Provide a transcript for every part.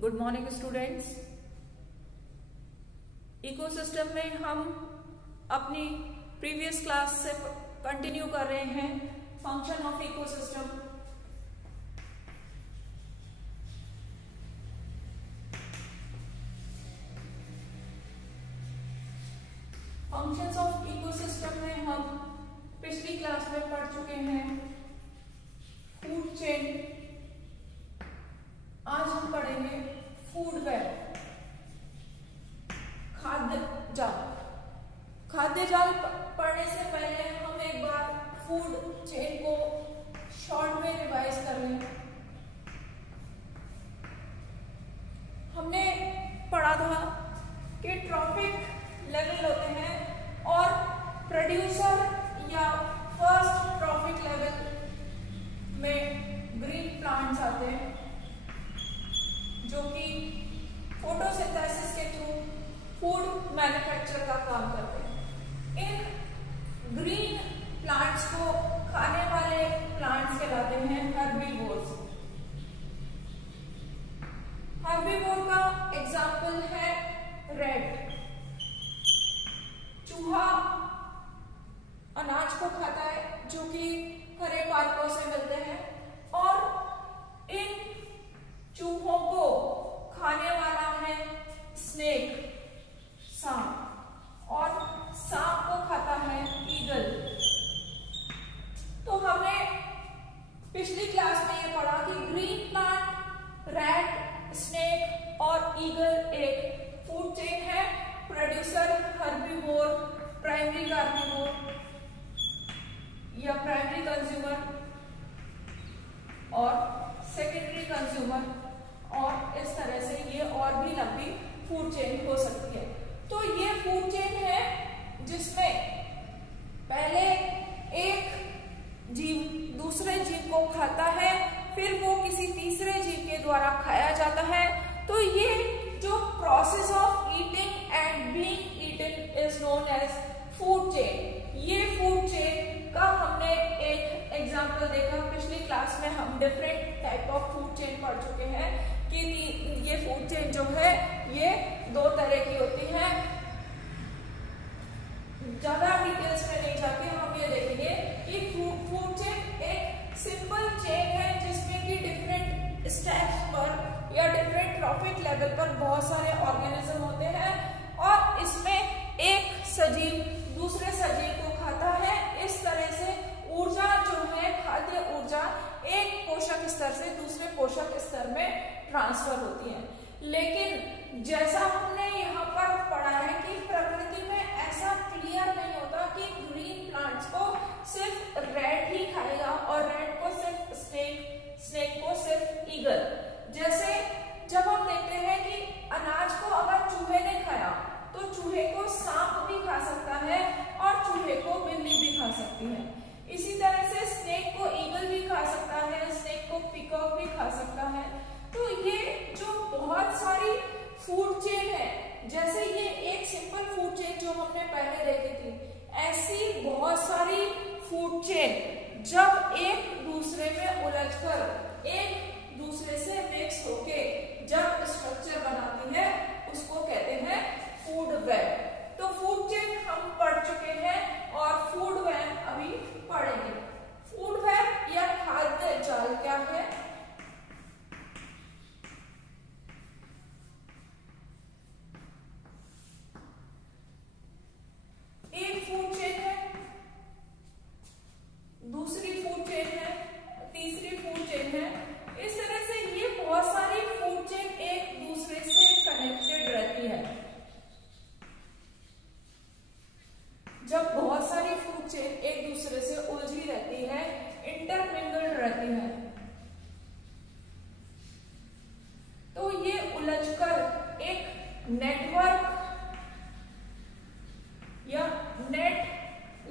Good morning students. Ecosystem में हम अपनी प्रीवियस क्लास से कंटिन्यू कर रहे हैं function of ecosystem. Functions of ecosystem में हम पिछली क्लास में पढ़ चुके हैं फूड चेन। आज हम पढ़ेंगे फूड वेब, खाद्य जाल। खाद्य जाल पढ़ने से पहले हम एक बार फूड चेन को शॉर्ट में रिवाइज कर लें। हमने पढ़ा था कि ट्रॉफिक लेवल होते हैं और प्रोड्यूसर या फर्स्ट ट्रॉफिक लेवल में ग्रीन प्लांट्स आते हैं जो कि फोटोसिंथेसिस के थ्रू फूड मैन्युफैक्चर का काम करते हैं। इन ग्रीन प्लांट्स को खाने वाले प्लांट्स कहलाते हैं हर्बीवोर्स। हर्बीवोर का एग्जाम्पल है रेट। चूहा अनाज को खाता है जो कि हरे पातों से मिलते हैं और इन चूहों को खाने वाला है स्नेक, सांप, और सांप को खाता है ईगल। तो हमने पिछली क्लास में ये पढ़ा कि ग्रीन प्लांट, रैट, स्नेक और ईगल एक फूड चेन है। प्रोड्यूसर हर्बीवोर, प्राइमरी कार्निवोर या प्राइमरी कंज्यूमर और सेकेंडरी कंज्यूमर, और इस तरह से ये और भी लंबी फूड चेन हो सकती है। तो ये फूड चेन है जिसमें पहले एक जीव दूसरे जीव को खाता है, फिर वो किसी तीसरे जीव के द्वारा खाया जाता है। तो ये जो process of eating and being eaten is known as food chain. ये फूड चेन का हमने एक एग्जाम्पल देखा। पिछली क्लास में हम different type of food chain पढ़ चुके हैं कि ये फूड चेन जो है ये दो तरह की होती है। ज्यादा डिटेल्स में नहीं जाके हम ये देखेंगे कि फूड चेन एक सिंपल चेन है जिसमें कि डिफरेंट स्टेप्स पर या डिफरेंट ट्रॉफिक लेवल पर बहुत सारे ऑर्गेनिज्म होते हैं और इसमें एक सजीव दूसरे सजीव को खाता है। इस तरह से ऊर्जा जो है, खाद्य ऊर्जा, एक पोषक स्तर से दूसरे पोषक स्तर में ट्रांसफर होती है। लेकिन जैसा हमने यहाँ पर पढ़ा है कि प्रकृति में ऐसा क्लियर नहीं होता कि ग्रीन प्लांट्स को सिर्फ रैट ही खाएगा और रैट को सिर्फ स्नेक, स्नेक को सिर्फ ईगल। जैसे जब हम देखते हैं कि अनाज को अगर चूहे ने खाया तो चूहे को सांप भी खा सकता है और चूहे को बिल्ली भी खा सकती है। इसी तरह से स्नेक को ईगल भी खा सकता है, स्नेक को पीकॉक भी खा सकता है। तो ये जो बहुत सारी फूड चेन है, जैसे ये एक सिंपल फूड चेन जो हमने पहले देखी थी, ऐसी बहुत सारी फूड चेन जब एक दूसरे में उलझकर एक दूसरे से मिक्स होके जब स्ट्रक्चर बनाती है उसको कहते हैं फूड वेब। तो फूड चेन हम पढ़ चुके हैं और फूड वेब अभी पढ़ेंगे। फूड वेब या खाद्य जाल क्या है? एक फूड चेन है, दूसरी फूड चेन है, तीसरी फूड चेन है। इस तरह से ये बहुत सारी फूड चेन एक दूसरे से कनेक्टेड रहती है। जब बहुत सारी फूड चेन एक दूसरे से उलझी रहती है, इंटरमिंगल्ड रहती है, तो ये उलझकर एक नेटवर्क या नेट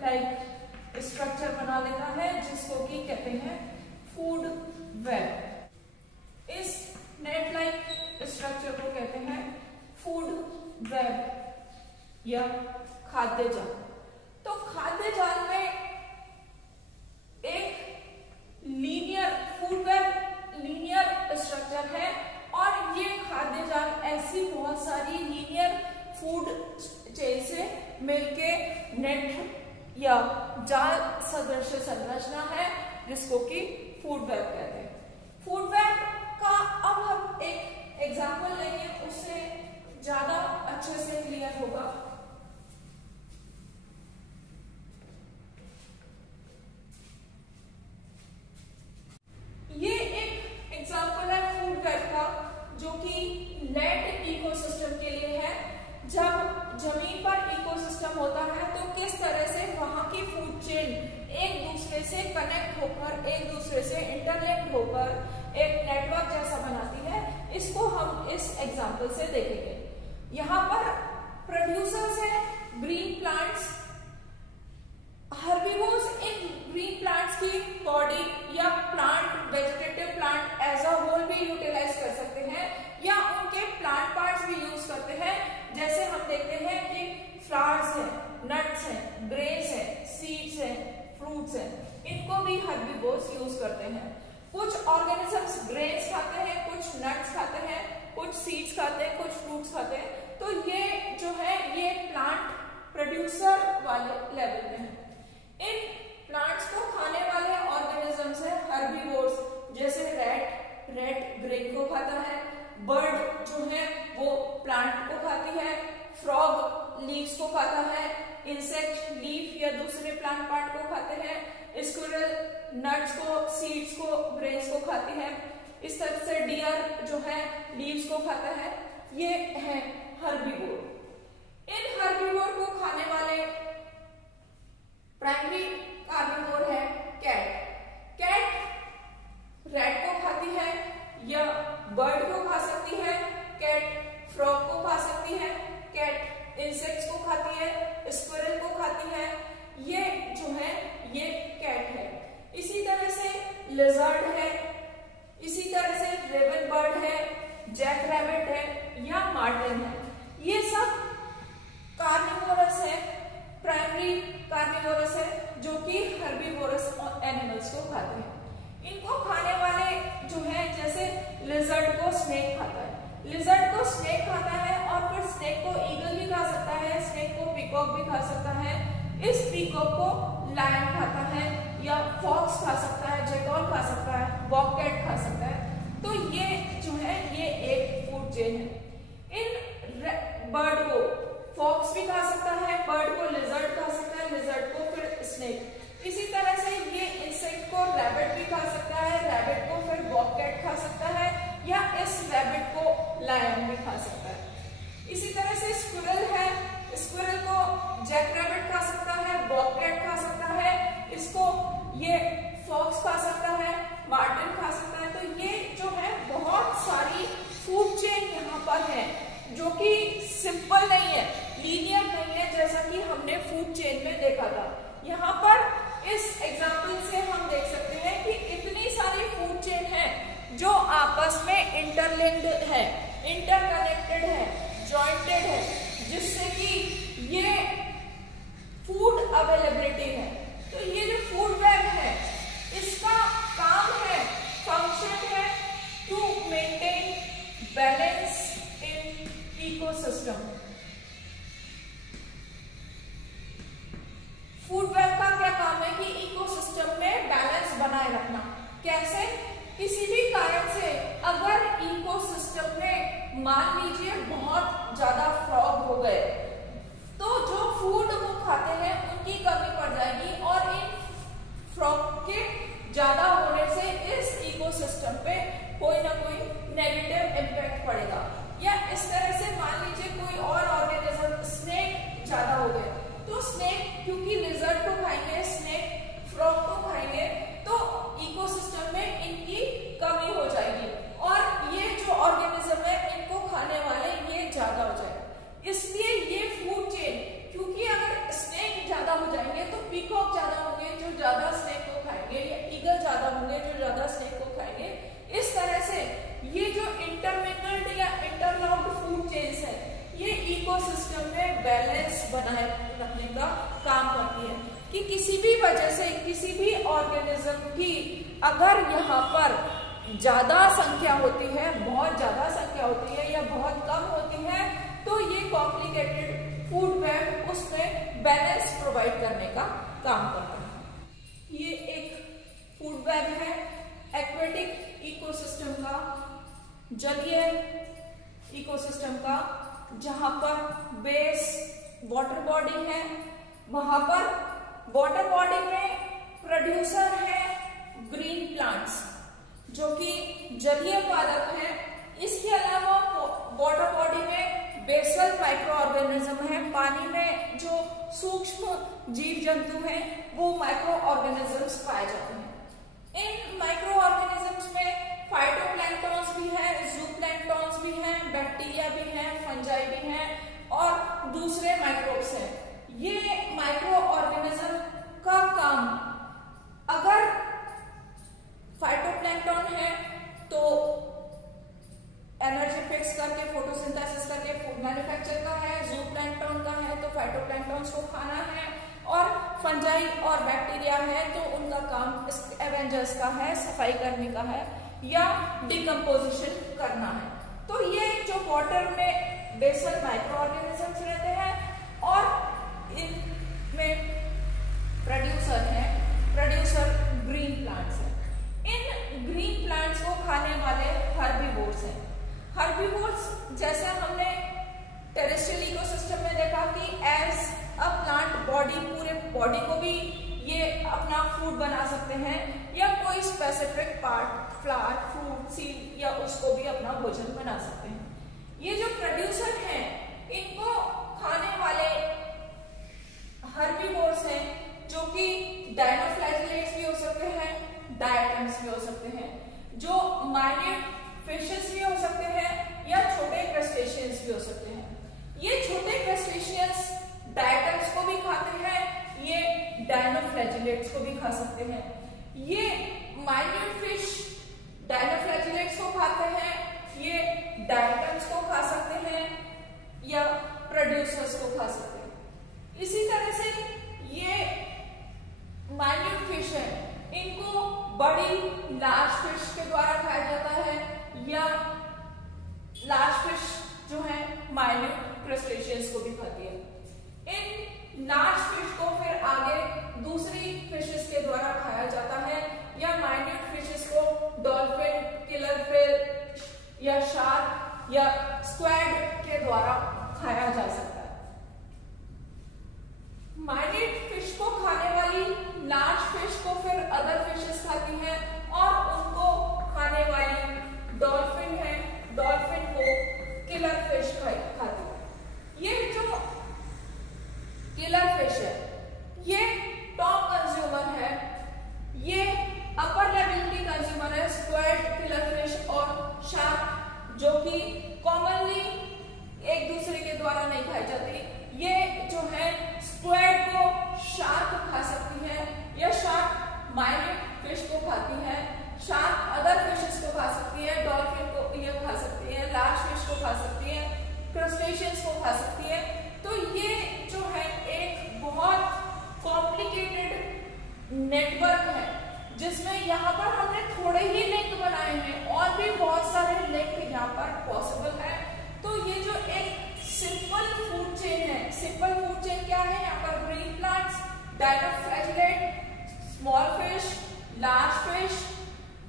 लाइक स्ट्रक्चर बना लेता है जिसको कि कहते हैं फूड वेब। इस नेट लाइक स्ट्रक्चर को कहते हैं फूड वेब या खाद्य जाल। तो खाद्य जाल में एक linear food web linear structure है और ये खाद्य फूड चेन से मिलके नेट या जाल सदृश संरचना है जिसको कि फूड वेब कहते हैं। फूड वेब का अब हम एक एग्जांपल लेंगे, उससे ज्यादा अच्छे से क्लियर होगा। ये एक एग्जांपल है फूड वेब का जो कि लैंड इकोसिस्टम के लिए है। जब जमीन पर इकोसिस्टम होता है तो किस तरह से वहां की फूड चेन एक दूसरे से कनेक्ट होकर, एक दूसरे से इंटरलिंक्ड होकर एक नेटवर्क जैसा बनाती है, इसको हम इस एग्जांपल से देखेंगे। यहाँ पर प्रोड्यूसर्स है ग्रीन प्लांट्स, हर्बीवोर्स इन ग्रीन प्लांट्स की बॉडी या plant vegetative plant as a whole भी यूटिलाइज कर सकते हैं या उनके प्लांट पार्ट्स भी यूज करते हैं। जैसे हम देखते हैं कि फ्लावर्स है, नट्स है, ग्रेन्स है, सीड्स है, फ्रूट्स है, इनको भी हर्बीवोर्स यूज करते हैं। कुछ ऑर्गेनिजम्स ग्रेन्स खाते हैं, कुछ नट्स खाते हैं, कुछ सीड्स खाते हैं, कुछ फ्रूट्स खाते हैं। तो ये जो है ये प्लांट प्रोड्यूसर वाले लेवल में है। इन प्लांट्स को खाने वाले ऑर्गेनिजम्स है हर्बीवोर्स, जैसे रैट ग्रेन को खाता है, बर्ड जो है वो प्लांट को खाती है, फ्रॉग लीव्स को खाता है, इंसेक्ट लीफ या दूसरे प्लांट पार्ट को खाते हैं, स्क्विरल नट्स को, सीड्स को, ग्रेन्स को खाती है। इस तरह से डियर जो है लीव्स को खाता है। ये है हर्बीवोर। इन हर्बीवोर को खाने वाले प्राइमरी कार्निवोर है कैट। कैट रैट को खाती है या बर्ड को खा सकती है, कैट फ्रॉग को खा सकती है, कैट इंसेक्ट्स को खाती है, स्क्विरल को खाती है। ये जो है ये कैट है। इसी तरह से लिजर्ड है, इसी तरह से रेवन बर्ड है, जैक रैबिट है या मार्टिन है। ये सब कार्निवोरस है, प्राइमरी कार्निवोरस है जो कि हर्बीवोरस एनिमल्स को खाते हैं। इनको खाने वाले जो है जैसे लिजर्ड को स्नेक खाता है, लिजर्ड को स्नेक खाता है और फिर स्नेक को ईगल भी खा सकता है, स्नेक को पीकॉक भी खा सकता है। इस पीकॉक को लायन खाता है या फॉक्स खा सकता है, जैकॉल खा सकता है, बॉबकैट खा सकता है। तो ये जो है ये एक फूड चेन है। इन बर्ड को फॉक्स भी खा सकता है, बर्ड को लिजर्ड खा सकता है, लिजर्ड को फिर स्नेक। इसी तरह से ये इंसेक्ट को रैबिट भी खा सकता है, रैबिट को फिर बॉबकैट खा सकता है या इस रैबिट को लायन भी खा सकता है। इसी तरह से स्क्विरल है, स्क्विरल को जैक रैबिट खा सकता है, बॉबकैट खा सकता है, इसको ये फॉक्स खा सकता है, मार्टिन खा सकता है। तो ये जो है बहुत सारी फूड चेन यहाँ पर है जो कि सिंपल नहीं है, लीनियर नहीं है, जैसा कि हमने फूड चेन में देखा था। यहाँ पर इस एग्जाम्पल से हम देख सकते हैं कि इतनी सारी फूड चेन है जो आपस में इंटरलिंक्ड है, इंटरकनेक्टेड है, जॉइंटेड है, जिससे कि ये फूड अवेलेबिलिटी है। तो ये जो फूड वेब है इसका काम है, फंक्शन है to maintain balance in ecosystem. Food web का क्या काम है कि इकोसिस्टम में बैलेंस बनाए रखना। कैसे? किसी भी कारण से अगर इकोसिस्टम में मान लीजिए बहुत ज्यादा फ्रॉग हो गए तो जो फूड वो खाते हैं उनकी कमी पड़ जाएगी और इन फ्रॉग के ज्यादा होने से इस इकोसिस्टम पे कोई ना कोई नेगेटिव इम्पैक्ट पड़ेगा। या इस तरह से मान लीजिए कोई और ऑर्गेनिज्म, स्नेक ज्यादा हो गए तो स्नेक क्योंकि लिजर्ड को खाएंगे, स्नेक फ्रॉग को खाएंगे, तो इकोसिस्टम में इनकी कमी हो जाएगी और ये जो ऑर्गेनिज्म है इनको खाने वाले ये ज्यादा हो जाएगा। इसलिए ये फूड चेन, क्योंकि अगर स्नेक ज्यादा हो जाएंगे तो पीकॉक ज्यादा होंगे जो ज्यादा स्नेक को खाएंगे, या ईगल ज्यादा होंगे जो ज्यादा स्नेक को खाएंगे। इस तरह से ये जो इंटरमिंगल्ड या इंटरलॉक्ड फूड चेन्स है ये इकोसिस्टम में बैलेंस बनाए रखने का काम करती है कि किसी भी वजह से किसी भी ऑर्गेनिज्म की अगर यहाँ पर ज्यादा संख्या होती है, बहुत ज्यादा संख्या होती है या बहुत कम होती है तो ये कॉम्प्लिकेटेड प्रोवाइड करने का काम करता है। ये एक फूड वेब है एक्वेटिक इकोसिस्टम का, जलीय इकोसिस्टम का, जहां पर बेस वाटर बॉडी है, वहां पर वाटर बॉडी में प्रोड्यूसर है ग्रीन प्लांट्स जो कि जलीय पादप है। इसके अलावा वाटर बॉडी में बेसल माइक्रो ऑर्गेनिज्म है, पानी में जो सूक्ष्म जीव जंतु हैं वो माइक्रो ऑर्गेनिजम्स पाए जाते हैं। इन माइक्रो ऑर्गेनिजम्स में फाइटोप्लैंक्टन्स भी है, ज़ूप्लैंक्टन्स भी हैं, बैक्टीरिया भी हैं, फंजाई भी हैं और दूसरे माइक्रोब्स हैं। ये माइक्रो ऑर्गेनिज्म का काम, अगर फाइटोप्लैंक्टन है तो एनर्जी फिक्स करके फोटोसिंथेसिस करके फूड मैन्युफैक्चर का है, ज़ूप्लैंक्टन का है तो फाइटोप्लैंक्टन्स को खाना है, और फंजाई और बैक्टीरिया है तो उनका काम स्कैवेंजर्स का है, सफाई करने का है या डिकम्पोजिशन करना है। तो ये जो वाटर में बेसल माइक्रो ऑर्गेनिजम्स रहते हैं और इनमें प्रोड्यूसर है, प्रोड्यूसर ग्रीन प्लांट्स है। इन ग्रीन प्लांट्स को खाने वाले हर्बीवोर्स हैं। हर्बीवोर्स जैसे हमने टेरेस्ट्रियल इकोसिस्टम में देखा कि एज अ प्लांट बॉडी, पूरे बॉडी को भी ये अपना फूड बना सकते हैं या कोई specific part, flower, fruit, seed या उसको भी अपना भोजन बना सकते हैं। ये जो प्रोड्यूसर हैं इनको खाने वाले हर्बीवोर्स हैं जो कि डायनोफ्लैजेलेट्स भी हो सकते हैं, डायटम्स भी हो सकते हैं, जो माइन्यूट फिशेस भी हो सकते हैं या छोटे क्रस्टेशियंस भी हो सकते हैं। ये छोटे क्रस्टेशियंस डायटम्स को भी खाते हैं, ये डायनोफ्लैजेलेट्स को भी खा सकते हैं। ये माइन्यूट फिश डायनोफ्लैजेलेट्स को खाते हैं, ये डायटम्स को खा सकते हैं या प्रोड्यूसर्स को खा सकते हैं। इसी तरह से ये माइन्यूट फिश है, इनको बड़ी लार्ज फिश के द्वारा खाया जाता है या लार्ज फिश जो है माइन्यूट क्रस्टेशियंस को भी खाती है। इन लार्ज फिश को फिर आगे दूसरी फिशेस के द्वारा खाया जाता है या माइन्यूट फिशेस को डॉल्फिन, किलर फिश या शार्क या स्क्वैड के द्वारा खाया जा सकता है। माइन्यूट फिश को खाने वाली लार्ज फिश को फिर अदर फिशेस खाती हैं और उनको खाने वाली डॉल्फिन है, डॉल्फिन को किलर फिश खाती है। ये जो किलर फिश है ये टॉप कंज्यूमर है, ये अपर लेवल की कंज्यूमर है, स्क्वैड, किलर फिश और शार्क जो कि कॉमनली एक दूसरे के द्वारा नहीं खाई जाती। ये जो है स्क्वैड को शार्क खा सकती है या शार्क माइन्यूट फिश को खाती है, शार्क अदर फिशेस को खा सकती है, डॉल्फिन को ये खा सकती है, लार्ज फिश को खा सकती है, क्रस्टेशियंस को खा सकती है। तो ये जो है एक बहुत कॉम्प्लिकेटेड नेटवर्क है जिसमें यहाँ पर हमने थोड़े ही लिंक बनाए हैं और भी बहुत सारे लिंक यहाँ पर पॉसिबल है। तो ये जो एक सिंपल फूड चेन है, सिंपल फूड चेन क्या है, यहाँ पर green plants, dinoflagellate, small fish, large fish,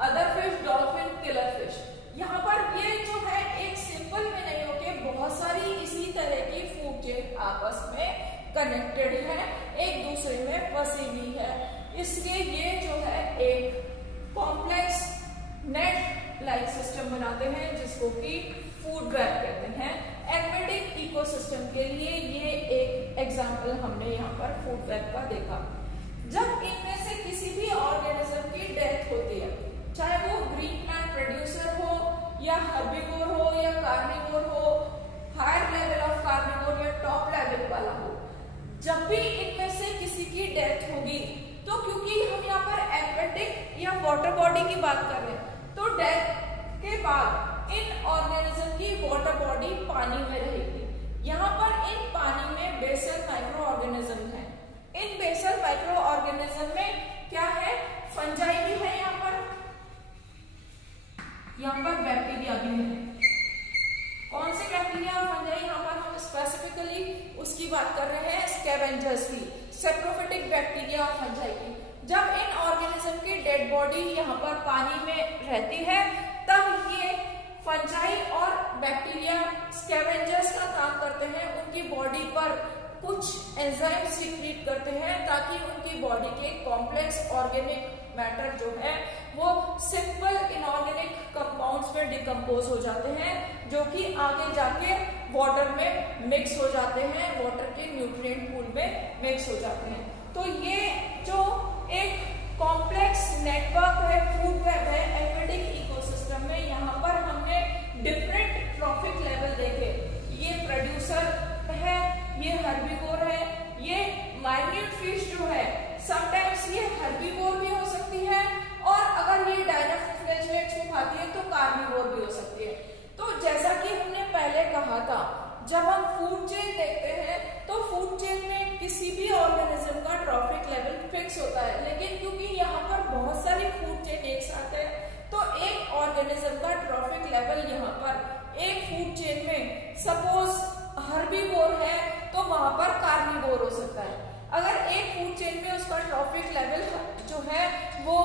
other fish, dolphin, killer fish. यहाँ पर ये जो है एक सिंपल में नहीं होके बहुत सारी इसी तरह की फूड चेन आपस में कनेक्टेड है, एक दूसरे में फंसी हुई है, इसलिए ये जो है एक कॉम्प्लेक्स नेट लाइक सिस्टम बनाते हैं जिसको कि फूड वेब कहते हैं। एक्वेटिक इकोसिस्टम के लिए ये एक एग्जांपल हमने यहाँ पर फूड वेब का देखा। जब इनमें से किसी भी ऑर्गेनिज्म की डेथ होती है, चाहे वो ग्रीन प्लांट प्रोड्यूसर हो या हर्बीवोर हो या कार्निवोर हो, हायर लेवल ऑफ कार्निवोर या टॉप लेवल वाला हो, जब भी इनमें से किसी की डेथ होगी तो क्योंकि हम यहाँ पर एक्वेटिक या वाटर बॉडी की बात कर रहे हैं तो डेथ के बाद इन ऑर्गेनिज्म की वाटर बॉडी पानी में रहेगी। यहाँ पर इन पानी में बेसल माइक्रो ऑर्गेनिज्म है। इन बेसल माइक्रो ऑर्गेनिज्म में क्या है, फंजाई भी है, यहाँ पर बैक्टीरिया भी है। कौन से बैक्टीरिया और फंजाई यहाँ पर हम स्पेसिफिकली उसकी बात कर रहे हैं, स्कैवेंजर्स की, सेप्रो डेड बॉडी यहाँ पर पानी में रहती है, तब ये फंजाई और बैक्टीरिया स्कैवेंजर्स का काम करते हैं, उनकी बॉडी पर कुछ एंजाइम सीक्रेट करते हैं ताकि उनकी बॉडी के कॉम्प्लेक्स ऑर्गेनिक मैटर जो है वो सिंपल इनऑर्गेनिक कंपाउंड्स में डिकम्पोज हो जाते हैं, जो कि आगे जाके वाटर में मिक्स हो जाते हैं, वाटर के न्यूट्रिएंट पूल में मिक्स हो जाते हैं। तो ये जो एक कॉम्प्लेक्स नेटवर्क है, फूड वेब है एक्वेटिक इकोसिस्टम में, यहाँ पर हमने डिफरेंट ट्रॉफिक लेवल देखे। ये प्रोड्यूसर है, ये हर्बीवोर है, ये माइन्यूट फिश जो है समटाइम्स ये हर्बीवोर भी हो सकती है, और अगर ये डायरेक्ट फ्लैजेलेट्स को खाती है तो कार्निवोर भी हो सकती है। तो जैसा कि हमने पहले कहा था, जब हम फूड चेन देखते हैं तो फूड चेन में किसी भी ऑर्गेनिज्म का ट्रॉफिक लेवल फिक्स होता है, लेकिन क्योंकि यहाँ पर बहुत सारी फूड चेन एक साथ है तो एक ऑर्गेनिज्म का ट्रॉफिक लेवल यहाँ पर एक फूड चेन में सपोज हर्बीवोर है तो वहां पर कार्निवोर हो सकता है। अगर एक फूड चेन में उसका ट्रॉफिक लेवल जो है वो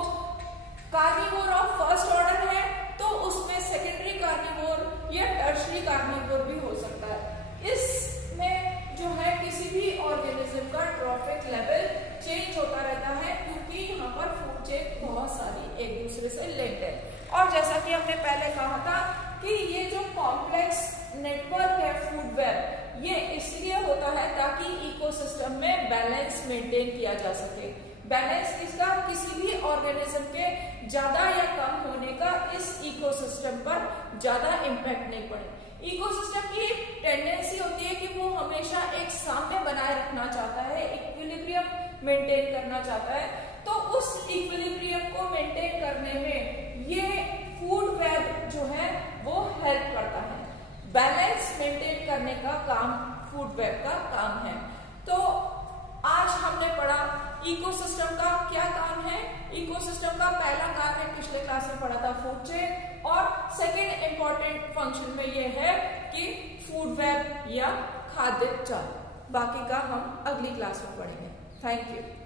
कार्निवोर ऑफ फर्स्ट ऑर्डर है तो उसमें सेकेंडरी कार्निवोर या टर्शरी कार्निवोर भी हो सकता है। इसमें जो है किसी भी ऑर्गेनिज्म का ट्रॉफिक लेवल चेंज होता रहता है, क्योंकि यहाँ पर फूड चेन बहुत सारी एक दूसरे से लिंक्ड है। और जैसा कि हमने पहले कहा था कि ये जो कॉम्प्लेक्स नेटवर्क है फूड वेब, ये इसलिए होता है ताकि इकोसिस्टम में बैलेंस मेंटेन किया जा सके। बैलेंस किसका? किसी भी ऑर्गेनिज्म के ज्यादा या कम होने का इस इकोसिस्टम पर ज्यादा इम्पैक्ट नहीं पड़े। इकोसिस्टम की टेंडेंसी होती है कि वो हमेशा एक साम्य बनाए रखना चाहता है, इक्विलिब्रियम मेंटेन करना चाहता है। तो उस इक्विलिब्रियम को मेंटेन करने में ये फूड वेब जो है वो हेल्प करता है। बैलेंस मेंटेन करने का काम फूड वेब का काम है। तो आज हमने पढ़ा इकोसिस्टम का क्या काम है। इकोसिस्टम का पहला काम है, पिछले क्लास में पढ़ा था फूड चेन, और सेकेंड इंपॉर्टेंट फंक्शन में ये है कि फूड वेब या खाद्य जाल। बाकी का हम अगली क्लास में पढ़ेंगे। Thank you.